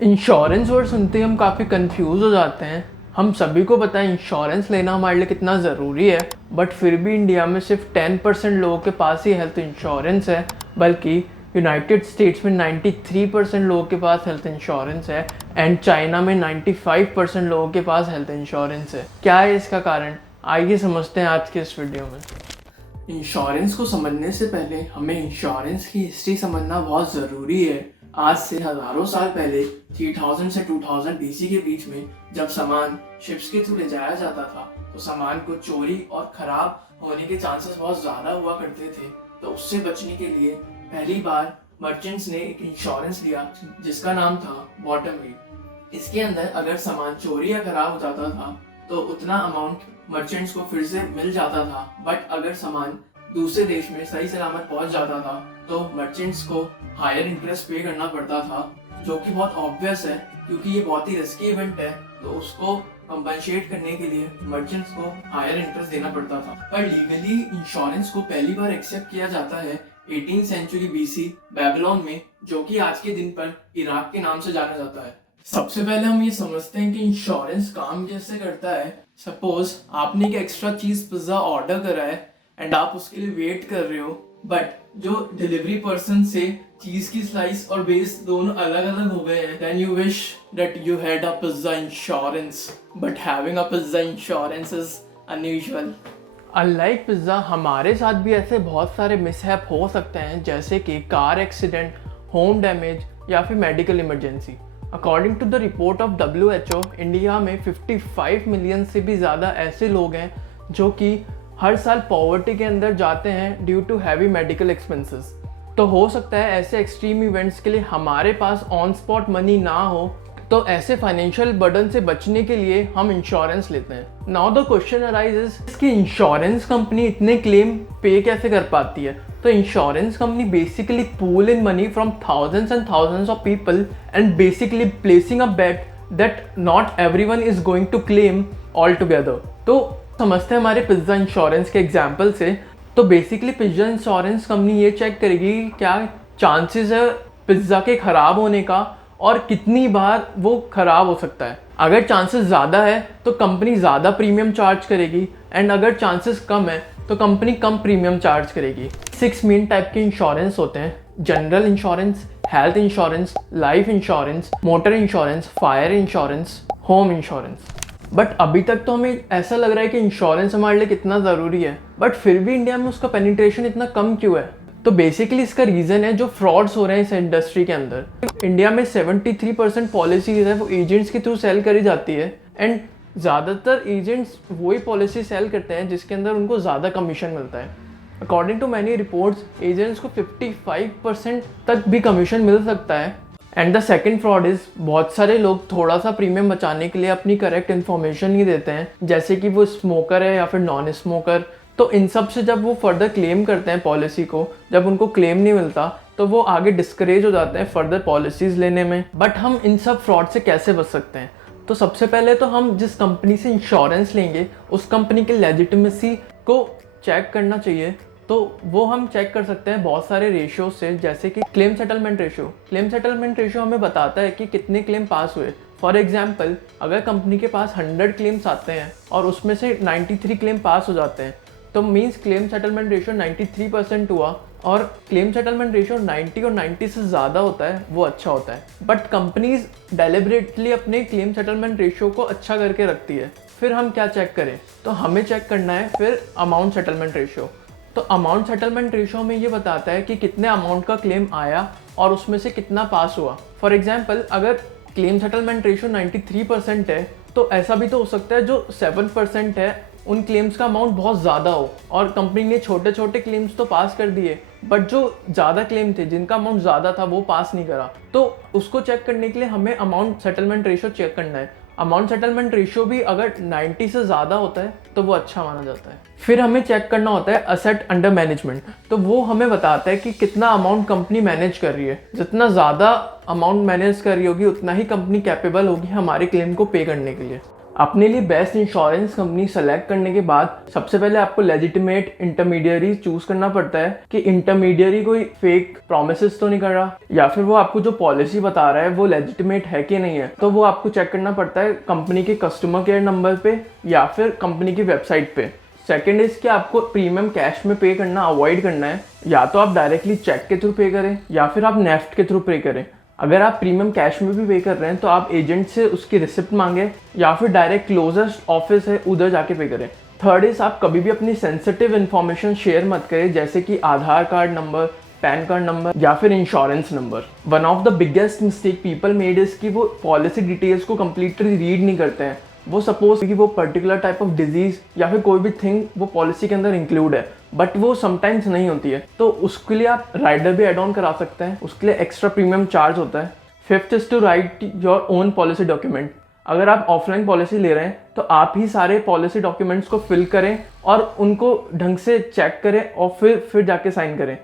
Insurance word सुनते ही हम काफ़ी कंफ्यूज हो जाते हैं। हम सभी को पता है इंश्योरेंस लेना हमारे लिए कितना ज़रूरी है, बट फिर भी इंडिया में सिर्फ 10% लोगों के पास ही हेल्थ इंश्योरेंस है, बल्कि यूनाइटेड स्टेट्स में 93% लोगों के पास हेल्थ इंश्योरेंस है एंड चाइना में 95% लोगों के पास हेल्थ इंश्योरेंस है। क्या है इसका कारण? आइए समझते हैं आज के इस वीडियो में। इंश्योरेंस को समझने से पहले हमें इंश्योरेंस की हिस्ट्री समझना बहुत ज़रूरी है। आज से हजारों साल पहले 3000 से 2000 BC के बीच में जब सामान शिप्स के थ्रू ले जाया जाता था तो सामान को चोरी और खराब होने के चांसेस बहुत ज़्यादा हुआ करते थे। तो उससे बचने के लिए पहली बार मर्चेंट्स ने एक इंश्योरेंस लिया जिसका नाम था बॉटम रीड। इसके अंदर अगर सामान चोरी या खराब हो जाता था तो उतना अमाउंट मर्चेंट्स को फिर से मिल जाता था, बट अगर सामान दूसरे देश में सही सलामत पहुंच जाता था तो मर्चेंट्स को हायर इंटरेस्ट पे करना पड़ता था, जो कि बहुत ऑब्वियस है क्योंकि ये बहुत ही रिस्की इवेंट है। तो उसको कंपनसेट करने के लिए मर्चेंट्स को हायर इंटरेस्ट देना पड़ता था। पर लीगली इंश्योरेंस को पहली बार एक्सेप्ट किया जाता है 18th सेंचुरी BC बेबीलोन में, जो कि आज के दिन पर इराक के नाम से जाना जाता है। सबसे पहले हम ये समझते हैं कि इंश्योरेंस काम कैसे करता है। सपोज आपने एक एक्स्ट्रा चीज पिज्जा ऑर्डर करा है एंड आप उसके लिए वेट कर रहे हो, बट जो डिलीवरी पर्सन से चीज की स्लाइस और बेस दोनों अलग अलग हो गए हैं, then you wish that you had a pizza insurance, but having a pizza insurance is unusual. Unlike pizza, हमारे साथ भी ऐसे बहुत सारे मिसहैप हो सकते हैं, जैसे कि कार एक्सीडेंट, होम डैमेज या फिर medical emergency. According to the report of WHO, India में 55 मिलियन से भी ज़्यादा ऐसे लोग हैं जो कि हर साल पॉवर्टी के अंदर जाते हैं due to heavy medical expenses. तो हो सकता है ऐसे एक्सट्रीम इवेंट्स के लिए हमारे पास ऑन स्पॉट मनी ना हो, तो ऐसे फाइनेंशियल बर्डन से बचने के लिए हम इंश्योरेंस लेते हैं। नाउ द क्वेश्चन अराइजेस कि इंश्योरेंस कंपनी इतने क्लेम पे कैसे कर पाती है। तो insurance company basically pool in money from thousands and thousands of people and basically placing a bet that not everyone is going to claim all together. तो समझते हैं हमारे पिज्ज़ा इंश्योरेंस के एग्जाम्पल से। तो बेसिकली पिज्ज़ा इंश्योरेंस कंपनी ये check करेगी क्या चांसेस है पिज्ज़ा के ख़राब होने का और कितनी बार वो ख़राब हो सकता है। अगर चांसेस ज़्यादा है तो कंपनी ज़्यादा प्रीमियम चार्ज करेगी एंड अगर चांसेस कम है तो कंपनी कम प्रीमियम चार्ज करेगी। 6 मेन टाइप के इंश्योरेंस होते हैं: general insurance, health insurance, life insurance, motor insurance, fire insurance, home insurance. But अभी तक तो हमें ऐसा लग रहा है कि इंश्योरेंस हमारे लिए कितना ज़रूरी है, बट फिर भी इंडिया में उसका पेनिट्रेशन इतना कम क्यों है? तो बेसिकली इसका रीज़न है जो फ्रॉड्स हो रहे हैं इस इंडस्ट्री के अंदर। इंडिया में 73% पॉलिसीज है वो एजेंट्स के थ्रू सेल करी जाती है एंड ज़्यादातर एजेंट्स वही पॉलिसी सेल करते हैं जिसके अंदर उनको ज़्यादा कमीशन मिलता है। According to many reports, agents को 55% तक भी कमीशन मिल सकता है। And the second fraud is, बहुत सारे लोग थोड़ा सा प्रीमियम बचाने के लिए अपनी करेक्ट इन्फॉर्मेशन नहीं देते हैं, जैसे कि वो स्मोकर है या फिर नॉन स्मोकर। तो इन सब से जब वो फर्दर क्लेम करते हैं पॉलिसी को, जब उनको क्लेम नहीं मिलता तो वो आगे डिस्करेज हो जाते हैं फर्दर पॉलिसीज़ लेने में। बट हम इन सब फ्रॉड से कैसे बच सकते हैं? तो सबसे पहले तो हम जिस कंपनी से इंश्योरेंस लेंगे उस कंपनी की लेजिटिमेसी को चेक करना चाहिए। तो वो हम चेक कर सकते हैं बहुत सारे रेशियो से, जैसे कि claim settlement ratio. Claim settlement ratio हमें बताता है कि कितने क्लेम पास हुए। फॉर एग्जांपल, अगर कंपनी के पास 100 क्लेम्स आते हैं और उसमें से 93 क्लेम पास हो जाते हैं तो मीन्स क्लेम सेटलमेंट रेशियो 93% हुआ। और क्लेम सेटलमेंट रेशियो 90 और 90 से ज़्यादा होता है वो अच्छा होता है। बट कंपनीज डेलिबरेटली अपने क्लेम सेटलमेंट रेशियो को अच्छा करके रखती है। फिर हम क्या चेक करें? तो हमें चेक करना है फिर अमाउंट सेटलमेंट रेशियो। तो अमाउंट सेटलमेंट रेशियो में ये बताता है कि कितने अमाउंट का क्लेम आया और उसमें से कितना पास हुआ। फॉर एग्जांपल, अगर क्लेम सेटलमेंट रेशियो 93% है तो ऐसा भी तो हो सकता है जो 7% है उन क्लेम्स का अमाउंट बहुत ज़्यादा हो और कंपनी ने छोटे छोटे क्लेम्स तो पास कर दिए, बट जो ज़्यादा क्लेम थे जिनका अमाउंट ज़्यादा था वो पास नहीं करा। तो उसको चेक करने के लिए हमें अमाउंट सेटलमेंट रेशियो चेक करना है। अमाउंट सेटलमेंट रेशियो भी अगर 90 से ज़्यादा होता है तो वो अच्छा माना जाता है। फिर हमें चेक करना होता है असेट अंडर मैनेजमेंट। तो वो हमें बताता है कि कितना अमाउंट कंपनी मैनेज कर रही है। जितना ज़्यादा अमाउंट मैनेज कर रही होगी उतना ही कंपनी कैपेबल होगी हमारे क्लेम को पे करने के लिए। अपने लिए बेस्ट इंश्योरेंस कंपनी सेलेक्ट करने के बाद सबसे पहले आपको लेजिटिमेट इंटरमीडियरी चूज करना पड़ता है कि इंटरमीडियरी कोई फेक प्रोमिसेस तो नहीं कर रहा, या फिर वो आपको जो पॉलिसी बता रहा है वो लेजिटिमेट है कि नहीं है। तो वो आपको चेक करना पड़ता है कंपनी के कस्टमर केयर नंबर पे या फिर कंपनी की वेबसाइट पे। सेकेंड इज कि आपको प्रीमियम कैश में पे करना अवॉइड करना है, या तो आप डायरेक्टली चेक के थ्रू पे करें या फिर आप नेफ्ट के थ्रू पे करें। अगर आप प्रीमियम कैश में भी पे कर रहे हैं तो आप एजेंट से उसकी रिसिप्ट मांगे या फिर डायरेक्ट क्लोजेस्ट ऑफिस है उधर जाके पे करें। थर्ड इज आप कभी भी अपनी सेंसिटिव इन्फॉर्मेशन शेयर मत करें, जैसे कि Aadhaar card number, PAN card number या फिर insurance number. One of the biggest mistake people made is कि वो पॉलिसी डिटेल्स को कम्प्लीटली रीड नहीं करते हैं। वो सपोज कि वो पर्टिकुलर टाइप ऑफ डिजीज या फिर कोई भी थिंग वो पॉलिसी के अंदर इंक्लूड है, बट वो समटाइम्स नहीं होती है, तो उसके लिए आप राइडर भी एड ऑन करा सकते हैं, उसके लिए एक्स्ट्रा प्रीमियम चार्ज होता है। Fifth is to write your own policy document. अगर आप ऑफलाइन पॉलिसी ले रहे हैं तो आप ही सारे पॉलिसी डॉक्यूमेंट्स को फिल करें और उनको ढंग से चेक करें और फिर जाके साइन करें।